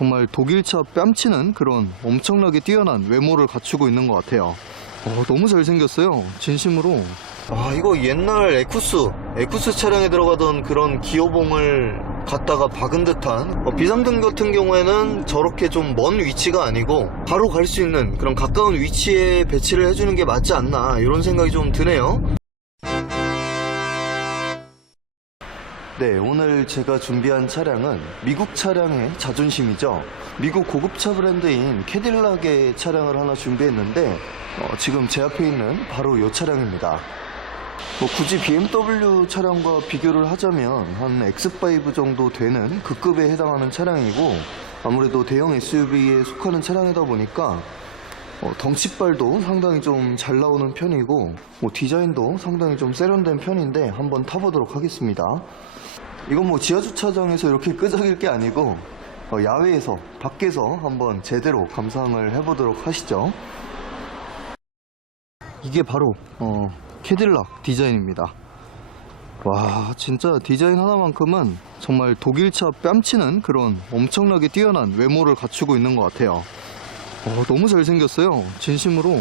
정말 독일차 뺨치는 그런 엄청나게 뛰어난 외모를 갖추고 있는 것 같아요. 너무 잘생겼어요, 진심으로. 이거 옛날 에쿠스 차량에 들어가던 그런 기어봉을 갖다가 박은 듯한, 비상등 같은 경우에는 저렇게 좀 먼 위치가 아니고 바로 갈 수 있는 그런 가까운 위치에 배치를 해주는 게 맞지 않나, 이런 생각이 좀 드네요. 네, 오늘 제가 준비한 차량은 미국 차량의 자존심이죠. 미국 고급차 브랜드인 캐딜락의 차량을 하나 준비했는데, 지금 제 앞에 있는 바로 이 차량입니다. 굳이 BMW 차량과 비교를 하자면 한 X5 정도 되는 그 급에 해당하는 차량이고, 아무래도 대형 SUV에 속하는 차량이다 보니까 덩치발도 상당히 좀 잘 나오는 편이고, 디자인도 상당히 좀 세련된 편인데 한번 타보도록 하겠습니다. 이건 지하주차장에서 이렇게 끄적일 게 아니고 야외에서, 밖에서 한번 제대로 감상을 해보도록 하시죠. 이게 바로 캐딜락 디자인입니다. 와, 진짜 디자인 하나만큼은 정말 독일차 뺨치는 그런 엄청나게 뛰어난 외모를 갖추고 있는 것 같아요. 너무 잘생겼어요, 진심으로.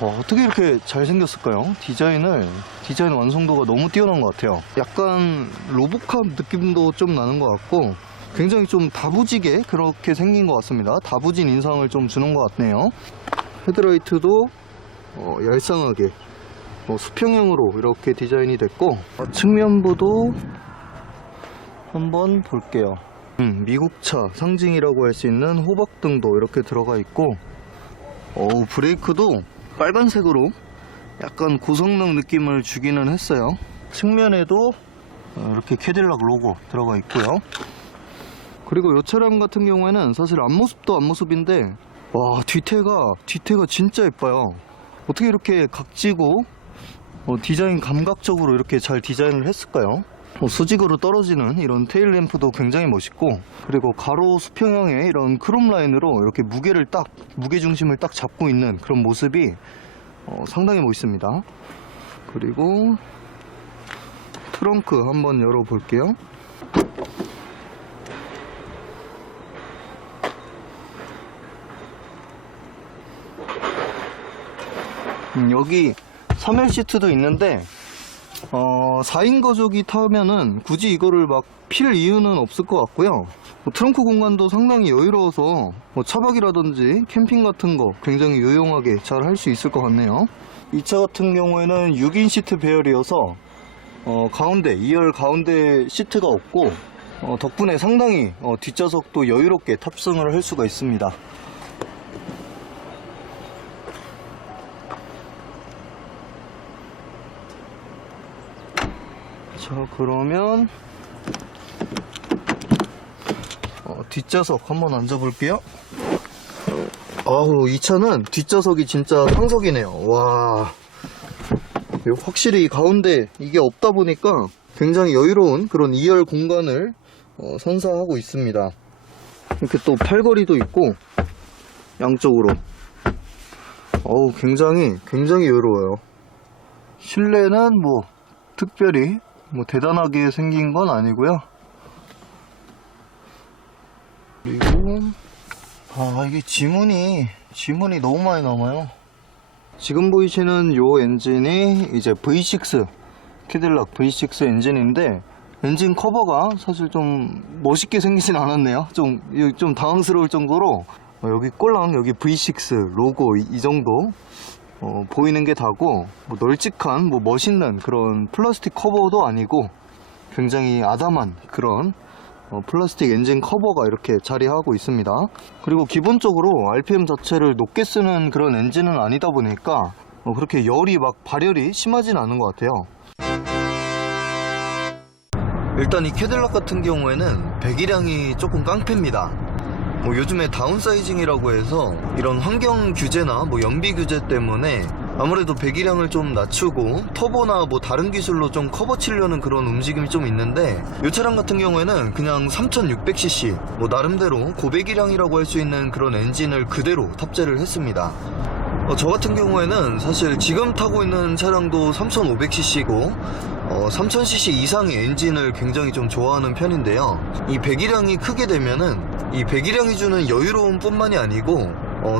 어떻게 이렇게 잘생겼을까요? 디자인 완성도가 너무 뛰어난 것 같아요. 약간 로보캅 느낌도 좀 나는 것 같고, 굉장히 좀 다부지게 그렇게 생긴 것 같습니다. 다부진 인상을 좀 주는 것 같네요. 헤드라이트도 얄쌍하게 수평형으로 이렇게 디자인이 됐고, 측면부도 한번 볼게요. 미국차 상징이라고 할 수 있는 호박등도 이렇게 들어가 있고, 브레이크도 빨간색으로 약간 고성능 느낌을 주기는 했어요. 측면에도 이렇게 캐딜락 로고 들어가 있고요. 그리고 이 차량 같은 경우에는 사실 앞모습도 앞모습인데, 와, 뒤태가 진짜 예뻐요. 어떻게 이렇게 각지고 디자인 감각적으로 이렇게 잘 디자인을 했을까요? 수직으로 떨어지는 이런 테일 램프도 굉장히 멋있고, 그리고 가로 수평형의 이런 크롬 라인으로 이렇게 무게 중심을 딱 잡고 있는 그런 모습이 상당히 멋있습니다. 그리고 트렁크 한번 열어볼게요. 여기 3열 시트도 있는데 4인 가족이 타면은 굳이 이거를 막 필 이유는 없을 것 같고요. 트렁크 공간도 상당히 여유로워서 차박이라든지 캠핑 같은 거 굉장히 유용하게 잘 할 수 있을 것 같네요. 이 차 같은 경우에는 6인 시트 배열이어서 가운데 2열 가운데 시트가 없고, 덕분에 상당히 뒷좌석도 여유롭게 탑승을 할 수가 있습니다. 자, 그러면 뒷좌석 한번 앉아볼게요. 이 차는 뒷좌석이 진짜 상석이네요. 와, 확실히 가운데 이게 없다 보니까 굉장히 여유로운 그런 2열 공간을 선사하고 있습니다. 이렇게 또 팔걸이도 있고 양쪽으로 굉장히 여유로워요. 실내는 특별히 대단하게 생긴 건 아니고요. 그리고 이게 지문이 너무 많이 남아요. 지금 보이시는 요 엔진이 이제 V6 캐딜락 V6 엔진인데, 엔진 커버가 사실 좀 멋있게 생기진 않았네요. 좀 당황스러울 정도로 여기 꼴랑 여기 V6 로고 이 정도 보이는 게 다고, 널찍한 멋있는 그런 플라스틱 커버도 아니고 굉장히 아담한 그런 플라스틱 엔진 커버가 이렇게 자리하고 있습니다. 그리고 기본적으로 RPM 자체를 높게 쓰는 그런 엔진은 아니다 보니까 그렇게 발열이 심하진 않은 것 같아요. 일단 이 캐딜락 같은 경우에는 배기량이 조금 깡패입니다. 요즘에 다운사이징이라고 해서 이런 환경 규제나 연비 규제 때문에 아무래도 배기량을 좀 낮추고 터보나 다른 기술로 좀 커버 치려는 그런 움직임이 좀 있는데, 이 차량 같은 경우에는 그냥 3600cc 나름대로 고배기량이라고 할 수 있는 그런 엔진을 그대로 탑재를 했습니다. 저 같은 경우에는 사실 지금 타고 있는 차량도 3500cc고 3000cc 이상의 엔진을 굉장히 좀 좋아하는 편인데요. 이 배기량이 크게 되면은 이 배기량이 주는 여유로움 뿐만이 아니고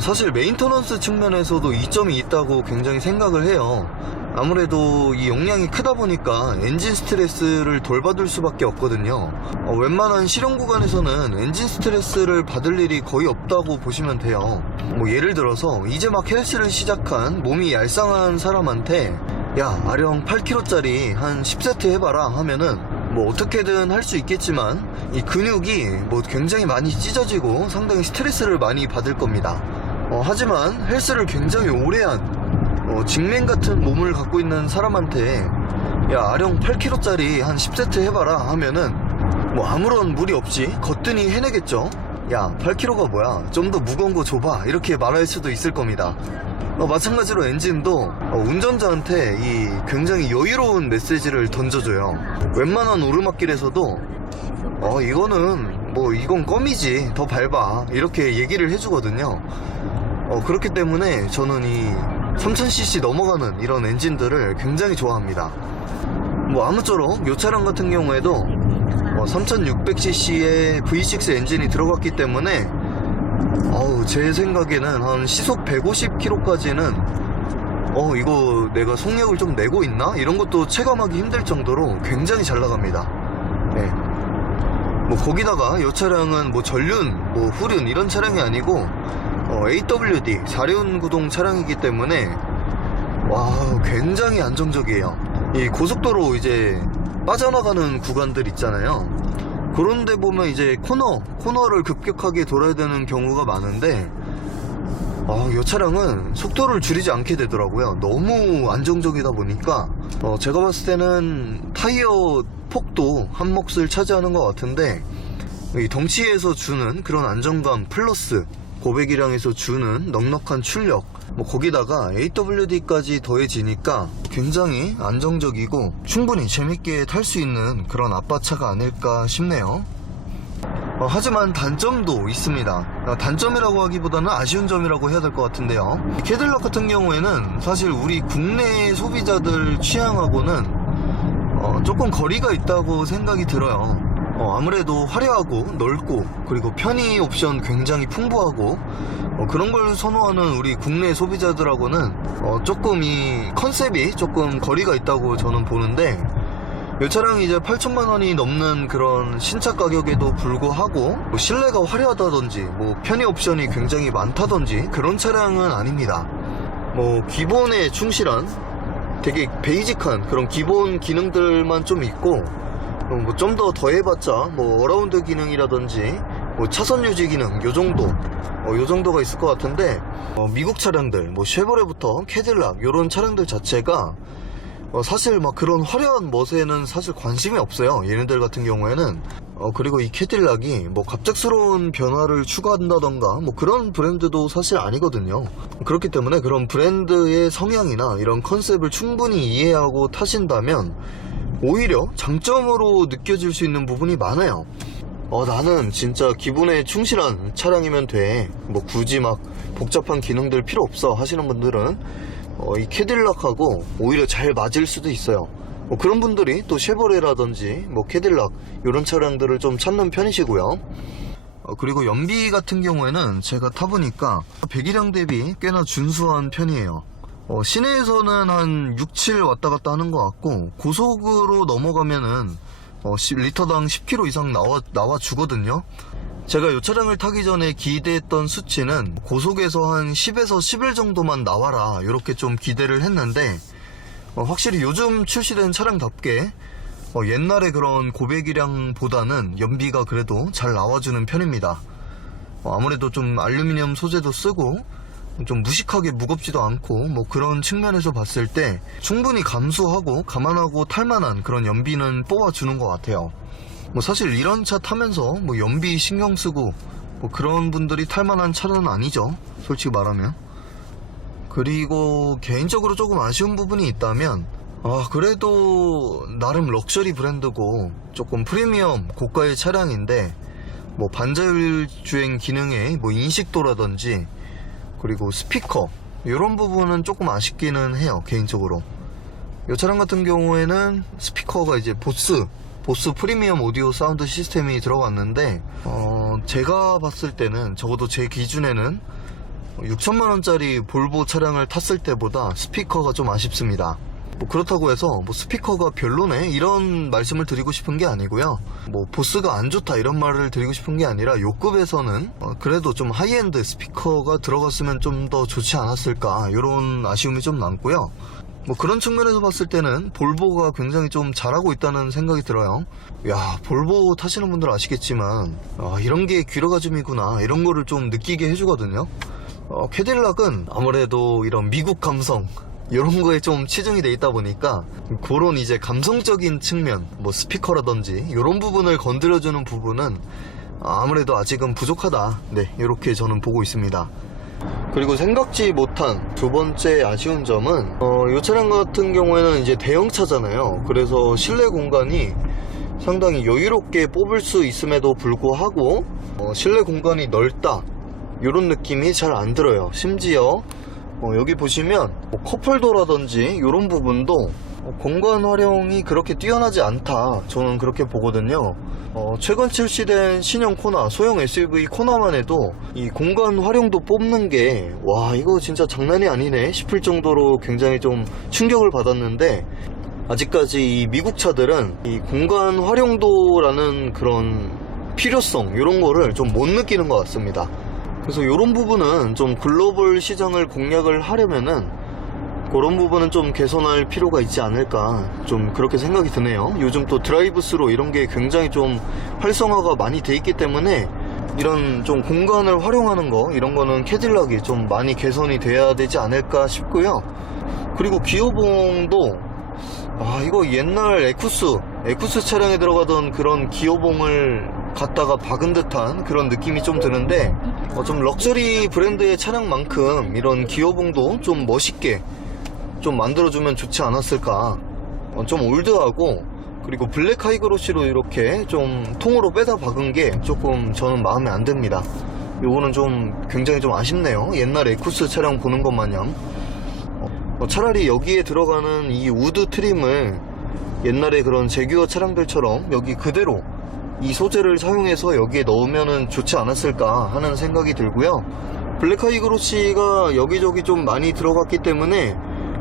사실 메인터넌스 측면에서도 이점이 있다고 굉장히 생각을 해요. 아무래도 이 용량이 크다 보니까 엔진 스트레스를 덜 받을 수밖에 없거든요. 웬만한 실용 구간에서는 엔진 스트레스를 받을 일이 거의 없다고 보시면 돼요. 뭐 예를 들어서 이제 막 헬스를 시작한 몸이 얄쌍한 사람한테 야 아령 8kg짜리 한 10세트 해봐라 하면은 뭐 어떻게든 할 수 있겠지만 이 근육이 뭐 굉장히 많이 찢어지고 상당히 스트레스를 많이 받을 겁니다. 하지만 헬스를 굉장히 오래한 직맨 같은 몸을 갖고 있는 사람한테 야 아령 8kg짜리 한 10세트 해봐라 하면은 뭐 아무런 무리 없이 거뜬히 해내겠죠. 야 8kg가 뭐야, 좀 더 무거운 거 줘봐, 이렇게 말할 수도 있을 겁니다. 마찬가지로 엔진도 운전자한테 이 굉장히 여유로운 메시지를 던져줘요. 웬만한 오르막길에서도 이거는 뭐 이건 껌이지, 더 밟아, 이렇게 얘기를 해주거든요. 그렇기 때문에 저는 이 3000cc 넘어가는 이런 엔진들을 굉장히 좋아합니다. 뭐 아무쪼록 이 차량 같은 경우에도 3600cc의 V6 엔진이 들어갔기 때문에 제 생각에는 한 시속 150km까지는 이거 내가 속력을 좀 내고 있나? 이런 것도 체감하기 힘들 정도로 굉장히 잘 나갑니다. 네. 뭐 거기다가 이 차량은 뭐 전륜, 뭐 후륜 이런 차량이 아니고 AWD 4륜 구동 차량이기 때문에 굉장히 안정적이에요. 이 고속도로 이제 빠져나가는 구간들 있잖아요. 그런데 보면 이제 코너를 급격하게 돌아야 되는 경우가 많은데 이 차량은 속도를 줄이지 않게 되더라고요. 너무 안정적이다 보니까 제가 봤을 때는 타이어 폭도 한 몫을 차지하는 것 같은데 이 덩치에서 주는 그런 안정감 플러스 고배기량에서 주는 넉넉한 출력, 뭐 거기다가 AWD까지 더해지니까 굉장히 안정적이고 충분히 재밌게 탈 수 있는 그런 아빠차가 아닐까 싶네요. 하지만 단점도 있습니다. 단점이라고 하기보다는 아쉬운 점이라고 해야 될 것 같은데요. 캐딜락 같은 경우에는 사실 우리 국내 소비자들 취향하고는 조금 거리가 있다고 생각이 들어요. 아무래도 화려하고 넓고 그리고 편의 옵션 굉장히 풍부하고 그런 걸 선호하는 우리 국내 소비자들하고는 조금 이 컨셉이 조금 거리가 있다고 저는 보는데, 이 차량이 이제 8천만 원이 넘는 그런 신차 가격에도 불구하고 뭐 실내가 화려하다든지 뭐 편의 옵션이 굉장히 많다든지 그런 차량은 아닙니다. 뭐 기본에 충실한 되게 베이직한 그런 기본 기능들만 좀 있고, 뭐 좀 더 더해봤자 뭐 어라운드 기능이라든지 뭐 차선 유지 기능 요 정도가 있을 것 같은데, 미국 차량들 뭐 쉐보레부터 캐딜락 요런 차량들 자체가 사실 막 그런 화려한 멋에는 사실 관심이 없어요, 얘네들 같은 경우에는. 그리고 이 캐딜락이 뭐 갑작스러운 변화를 추구한다던가 뭐 그런 브랜드도 사실 아니거든요. 그렇기 때문에 그런 브랜드의 성향이나 이런 컨셉을 충분히 이해하고 타신다면 오히려 장점으로 느껴질 수 있는 부분이 많아요. 나는 진짜 기본에 충실한 차량이면 돼, 뭐 굳이 막 복잡한 기능들 필요 없어 하시는 분들은 이 캐딜락하고 오히려 잘 맞을 수도 있어요. 그런 분들이 또 쉐보레라든지 뭐 캐딜락 이런 차량들을 좀 찾는 편이시고요. 그리고 연비 같은 경우에는 제가 타보니까 배기량 대비 꽤나 준수한 편이에요. 시내에서는 한 6, 7 왔다 갔다 하는 것 같고, 고속으로 넘어가면은 리터당 10km 이상 나와 주거든요. 제가 이 차량을 타기 전에 기대했던 수치는 고속에서 한 10에서 11 정도만 나와라 이렇게 좀 기대를 했는데, 확실히 요즘 출시된 차량답게 옛날의 그런 고배기량보다는 연비가 그래도 잘 나와주는 편입니다. 아무래도 좀 알루미늄 소재도 쓰고 좀 무식하게 무겁지도 않고 뭐 그런 측면에서 봤을 때 충분히 감수하고 감안하고 탈만한 그런 연비는 뽑아주는 것 같아요. 뭐 사실 이런 차 타면서 뭐 연비 신경 쓰고 뭐 그런 분들이 탈만한 차는 아니죠, 솔직히 말하면. 그리고 개인적으로 조금 아쉬운 부분이 있다면 그래도 나름 럭셔리 브랜드고 조금 프리미엄 고가의 차량인데 뭐 반자율 주행 기능의 뭐 인식도라든지 그리고 스피커 이런 부분은 조금 아쉽기는 해요, 개인적으로. 이 차량 같은 경우에는 스피커가 이제 보스 프리미엄 오디오 사운드 시스템이 들어갔는데 제가 봤을 때는 적어도 제 기준에는 6천만원짜리 볼보 차량을 탔을 때보다 스피커가 좀 아쉽습니다. 뭐 그렇다고 해서 뭐 스피커가 별로네 이런 말씀을 드리고 싶은 게 아니고요. 뭐 보스가 안 좋다 이런 말을 드리고 싶은 게 아니라 요 급에서는 그래도 좀 하이엔드 스피커가 들어갔으면 좀 더 좋지 않았을까 이런 아쉬움이 좀 남고요. 뭐 그런 측면에서 봤을 때는 볼보가 굉장히 좀 잘하고 있다는 생각이 들어요. 야, 볼보 타시는 분들 아시겠지만 이런 게 귀로가즘이구나 이런 거를 좀 느끼게 해주거든요. 캐딜락은 아무래도 이런 미국 감성 이런 거에 좀 치중이 돼 있다 보니까 그런 이제 감성적인 측면 뭐 스피커라든지 이런 부분을 건드려주는 부분은 아무래도 아직은 부족하다, 네, 이렇게 저는 보고 있습니다. 그리고 생각지 못한 두 번째 아쉬운 점은 이 차량 같은 경우에는 이제 대형차잖아요. 그래서 실내 공간이 상당히 여유롭게 뽑을 수 있음에도 불구하고 실내 공간이 넓다 이런 느낌이 잘 안 들어요. 심지어 여기 보시면 컵홀더라든지 이런 부분도 공간 활용이 그렇게 뛰어나지 않다, 저는 그렇게 보거든요. 최근 출시된 신형 코나, 소형 SUV 코나만 해도 이 공간 활용도 뽑는 게 와, 이거 진짜 장난이 아니네 싶을 정도로 굉장히 좀 충격을 받았는데, 아직까지 이 미국 차들은 이 공간 활용도라는 그런 필요성 이런 거를 좀 못 느끼는 것 같습니다. 그래서 이런 부분은 좀 글로벌 시장을 공략을 하려면은 그런 부분은 좀 개선할 필요가 있지 않을까, 좀 그렇게 생각이 드네요. 요즘 또 드라이브스루 이런 게 굉장히 좀 활성화가 많이 돼 있기 때문에 이런 좀 공간을 활용하는 거 이런 거는 캐딜락이 좀 많이 개선이 돼야 되지 않을까 싶고요. 그리고 기어봉도 이거 옛날 에쿠스 차량에 들어가던 그런 기어봉을 갖다가 박은 듯한 그런 느낌이 좀 드는데, 좀 럭셔리 브랜드의 차량만큼 이런 기어봉도 좀 멋있게 좀 만들어주면 좋지 않았을까. 좀 올드하고 그리고 블랙 하이그로시로 이렇게 좀 통으로 빼다 박은 게 조금 저는 마음에 안 듭니다. 요거는 좀 굉장히 좀 아쉽네요. 옛날 에쿠스 차량 보는 것 마냥. 차라리 여기에 들어가는 이 우드 트림을 옛날에 그런 제규어 차량들처럼 여기 그대로 이 소재를 사용해서 여기에 넣으면 좋지 않았을까 하는 생각이 들고요. 블랙 하이그로시가 여기저기 좀 많이 들어갔기 때문에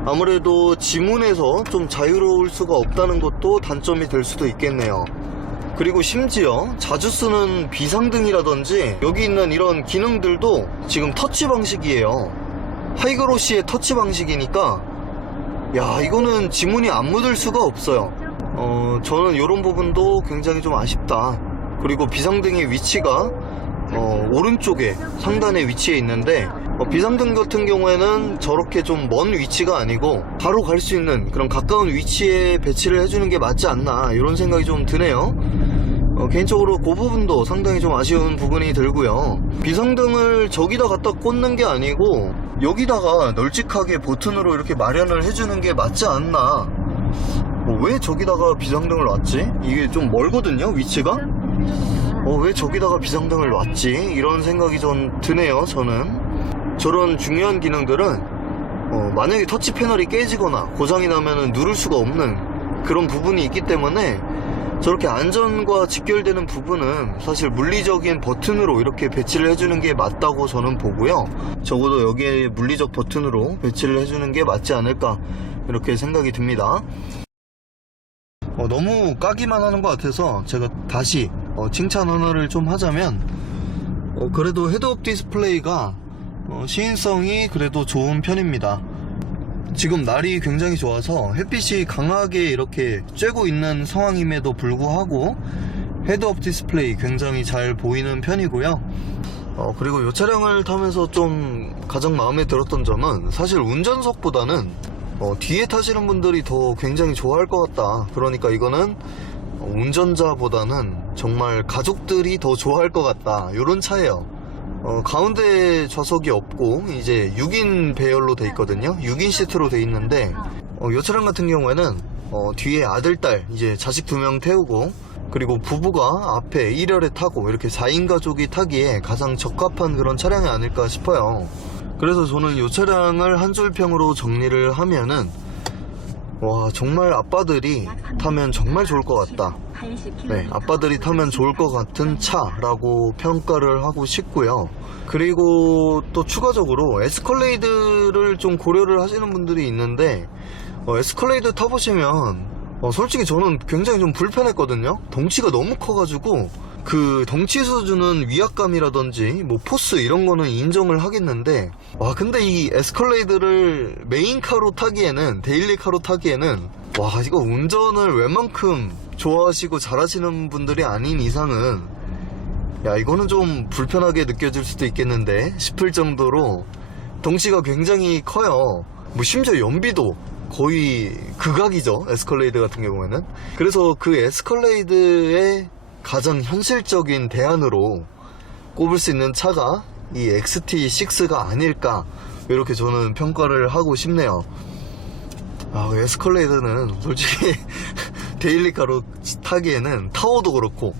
아무래도 지문에서 좀 자유로울 수가 없다는 것도 단점이 될 수도 있겠네요. 그리고 심지어 자주 쓰는 비상등이라든지 여기 있는 이런 기능들도 지금 터치 방식이에요. 하이그로시의 터치 방식이니까 야, 이거는 지문이 안 묻을 수가 없어요. 저는 이런 부분도 굉장히 좀 아쉽다. 그리고 비상등의 위치가 오른쪽에 상단에 위치해 있는데 비상등 같은 경우에는 저렇게 좀 먼 위치가 아니고 바로 갈 수 있는 그런 가까운 위치에 배치를 해주는 게 맞지 않나 이런 생각이 좀 드네요. 개인적으로 그 부분도 상당히 좀 아쉬운 부분이 들고요. 비상등을 저기다 갖다 꽂는 게 아니고 여기다가 널찍하게 버튼으로 이렇게 마련을 해주는 게 맞지 않나. 왜 저기다가 비상등을 놨지? 이게 좀 멀거든요, 위치가? 왜 저기다가 비상등을 놨지? 이런 생각이 좀 드네요, 저는. 저런 중요한 기능들은 만약에 터치 패널이 깨지거나 고장이 나면 누를 수가 없는 그런 부분이 있기 때문에 저렇게 안전과 직결되는 부분은 사실 물리적인 버튼으로 이렇게 배치를 해주는 게 맞다고 저는 보고요. 적어도 여기에 물리적 버튼으로 배치를 해주는 게 맞지 않을까 이렇게 생각이 듭니다. 너무 까기만 하는 것 같아서 제가 다시 칭찬 하나를 좀 하자면 그래도 헤드업 디스플레이가 시인성이 그래도 좋은 편입니다. 지금 날이 굉장히 좋아서 햇빛이 강하게 이렇게 쬐고 있는 상황임에도 불구하고 헤드업 디스플레이 굉장히 잘 보이는 편이고요. 그리고 이 차량을 타면서 좀 가장 마음에 들었던 점은 사실 운전석보다는 뒤에 타시는 분들이 더 굉장히 좋아할 것 같다. 그러니까 이거는 운전자보다는 정말 가족들이 더 좋아할 것 같다, 이런 차예요. 가운데 좌석이 없고 이제 6인 배열로 돼 있거든요. 6인 시트로 돼 있는데 이 차량 같은 경우에는 뒤에 아들, 딸 이제 자식 2명 태우고 그리고 부부가 앞에 1열에 타고 이렇게 4인 가족이 타기에 가장 적합한 그런 차량이 아닐까 싶어요. 그래서 저는 이 차량을 한 줄평으로 정리를 하면은 와, 정말 아빠들이 타면 정말 좋을 것 같다. 네, 아빠들이 타면 좋을 것 같은 차라고 평가를 하고 싶고요. 그리고 또 추가적으로 에스컬레이드를 좀 고려를 하시는 분들이 있는데 에스컬레이드 타보시면 솔직히 저는 굉장히 좀 불편했거든요. 덩치가 너무 커가지고 그 덩치에서 주는 위압감이라든지 뭐 포스 이런 거는 인정을 하겠는데, 와 근데 이 에스컬레이드를 메인카로 타기에는, 데일리카로 타기에는 와 이거 운전을 웬만큼 좋아하시고 잘하시는 분들이 아닌 이상은 야 이거는 좀 불편하게 느껴질 수도 있겠는데 싶을 정도로 덩치가 굉장히 커요. 뭐 심지어 연비도 거의 극악이죠, 에스컬레이드 같은 경우에는. 그래서 그 에스컬레이드의 가장 현실적인 대안으로 꼽을 수 있는 차가 이 XT6가 아닐까, 이렇게 저는 평가를 하고 싶네요. 에스컬레이드는 솔직히 데일리카로 타기에는 타워도 그렇고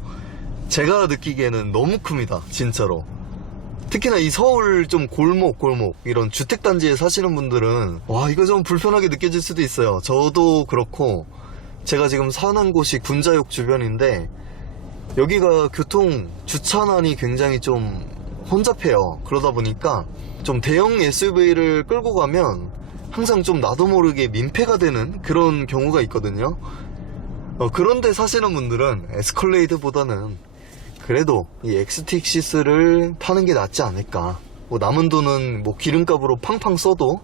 제가 느끼기에는 너무 큽니다, 진짜로. 특히나 이 서울 좀 골목 이런 주택단지에 사시는 분들은 와 이거 좀 불편하게 느껴질 수도 있어요. 저도 그렇고, 제가 지금 사는 곳이 군자역 주변인데 여기가 교통 주차난이 굉장히 좀 혼잡해요. 그러다 보니까 좀 대형 SUV를 끌고 가면 항상 좀 나도 모르게 민폐가 되는 그런 경우가 있거든요. 그런데 사시는 분들은 에스컬레이드보다는 그래도 이 XT6를 타는 게 낫지 않을까. 뭐 남은 돈은 뭐 기름값으로 팡팡 써도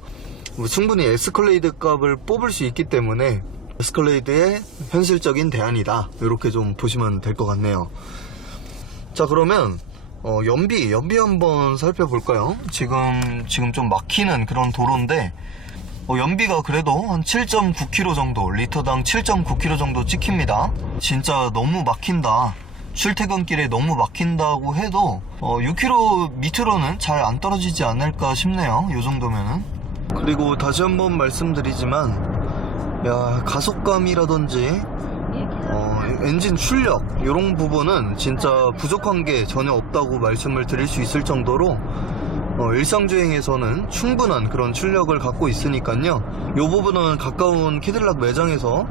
뭐 충분히 에스컬레이드 값을 뽑을 수 있기 때문에 에스컬레이드의 현실적인 대안이다, 이렇게 좀 보시면 될 것 같네요. 자, 그러면 연비 한번 살펴볼까요? 지금 좀 막히는 그런 도로인데 연비가 그래도 한 7.9km 정도, 리터당 7.9km 정도 찍힙니다. 진짜 너무 막힌다, 출퇴근길에 너무 막힌다고 해도 6km 밑으로는 잘 안 떨어지지 않을까 싶네요, 이 정도면은. 그리고 다시 한번 말씀드리지만 가속감이라든지 엔진 출력 이런 부분은 진짜 부족한 게 전혀 없다고 말씀을 드릴 수 있을 정도로 일상주행에서는 충분한 그런 출력을 갖고 있으니까요, 이 부분은 가까운 캐딜락 매장에서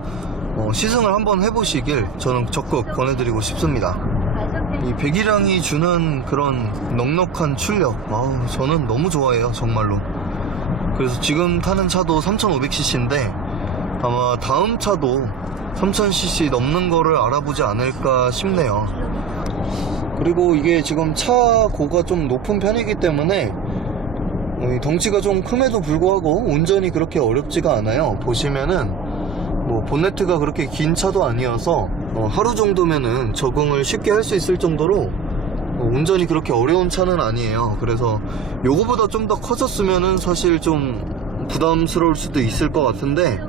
시승을 한번 해보시길 저는 적극 권해드리고 싶습니다. 이 배기량이 주는 그런 넉넉한 출력, 저는 너무 좋아해요, 정말로. 그래서 지금 타는 차도 3500cc인데 아마 다음 차도 3000cc 넘는 거를 알아보지 않을까 싶네요. 그리고 이게 지금 차 고가 좀 높은 편이기 때문에 덩치가 좀 큼에도 불구하고 운전이 그렇게 어렵지가 않아요. 보시면은 뭐 본네트가 그렇게 긴 차도 아니어서 하루 정도면은 적응을 쉽게 할 수 있을 정도로 운전이 그렇게 어려운 차는 아니에요. 그래서 요거보다 좀 더 커졌으면은 사실 좀 부담스러울 수도 있을 것 같은데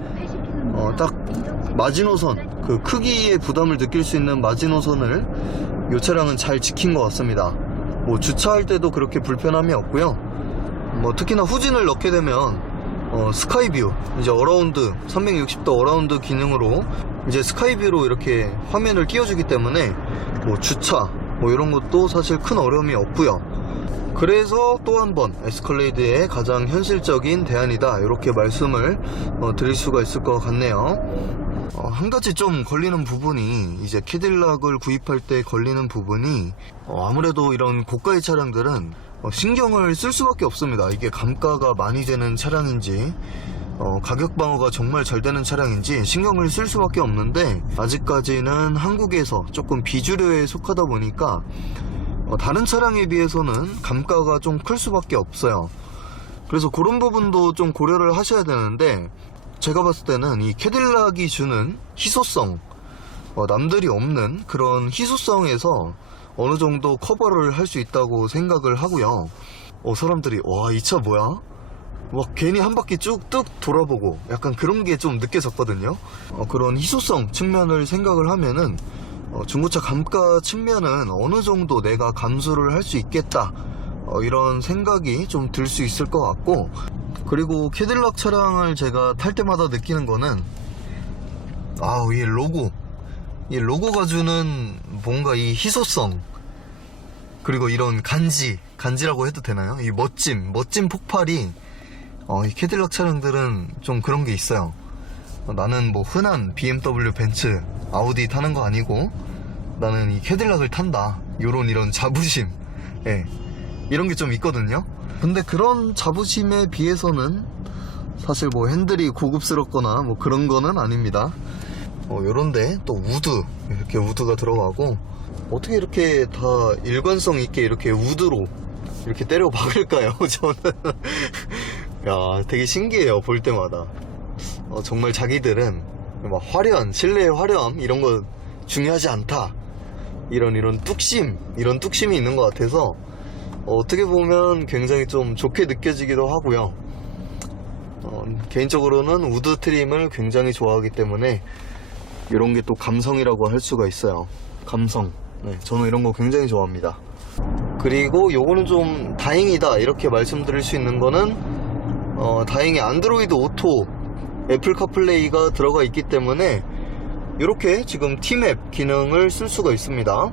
딱 마지노선, 그 크기의 부담을 느낄 수 있는 마지노선을 이 차량은 잘 지킨 것 같습니다. 뭐 주차할 때도 그렇게 불편함이 없고요. 뭐 특히나 후진을 넣게 되면 스카이뷰, 이제 어라운드 360도 어라운드 기능으로 이제 스카이뷰로 이렇게 화면을 띄워주기 때문에 뭐 주차 뭐 이런 것도 사실 큰 어려움이 없고요. 그래서 또 한 번 에스컬레이드의 가장 현실적인 대안이다, 이렇게 말씀을 드릴 수가 있을 것 같네요. 한 가지 좀 걸리는 부분이, 이제 캐딜락을 구입할 때 걸리는 부분이 아무래도 이런 고가의 차량들은 신경을 쓸 수밖에 없습니다. 이게 감가가 많이 되는 차량인지 가격 방어가 정말 잘 되는 차량인지 신경을 쓸 수밖에 없는데, 아직까지는 한국에서 조금 비주류에 속하다 보니까 다른 차량에 비해서는 감가가 좀 클 수밖에 없어요. 그래서 그런 부분도 좀 고려를 하셔야 되는데, 제가 봤을 때는 이 캐딜락이 주는 희소성, 남들이 없는 그런 희소성에서 어느 정도 커버를 할 수 있다고 생각을 하고요. 사람들이 와, 이 차 뭐야? 막 괜히 한 바퀴 쭉 돌아보고 약간 그런 게 좀 느껴졌거든요. 그런 희소성 측면을 생각을 하면은 중고차 감가 측면은 어느 정도 내가 감수를 할 수 있겠다, 이런 생각이 좀 들 수 있을 것 같고, 그리고 캐딜락 차량을 제가 탈 때마다 느끼는 거는 이 로고가 주는 뭔가 이 희소성, 그리고 이런 간지라고 해도 되나요? 이 멋진 폭발이 이 캐딜락 차량들은 좀 그런 게 있어요. 나는 뭐 흔한 BMW, 벤츠 아우디 타는 거 아니고 나는 이 캐딜락을 탄다, 이런 자부심, 예, 이런 게 좀 있거든요. 근데 그런 자부심에 비해서는 사실 뭐 핸들이 고급스럽거나 뭐 그런 거는 아닙니다. 요런데 또 우드, 이렇게 우드가 들어가고, 어떻게 이렇게 다 일관성 있게 이렇게 우드로 이렇게 때려 박을까요? 저는 야, 되게 신기해요, 볼 때마다. 정말 자기들은 막 화려한, 실내의 화려함 이런 거 중요하지 않다, 이런 뚝심이 있는 것 같아서 어떻게 보면 굉장히 좀 좋게 느껴지기도 하고요. 개인적으로는 우드 트림을 굉장히 좋아하기 때문에 이런 게 또 감성이라고 할 수가 있어요. 감성. 네, 저는 이런 거 굉장히 좋아합니다. 그리고 요거는 좀 다행이다 이렇게 말씀드릴 수 있는 거는, 다행히 안드로이드 오토 애플 카플레이가 들어가 있기 때문에 이렇게 지금 T맵 기능을 쓸 수가 있습니다.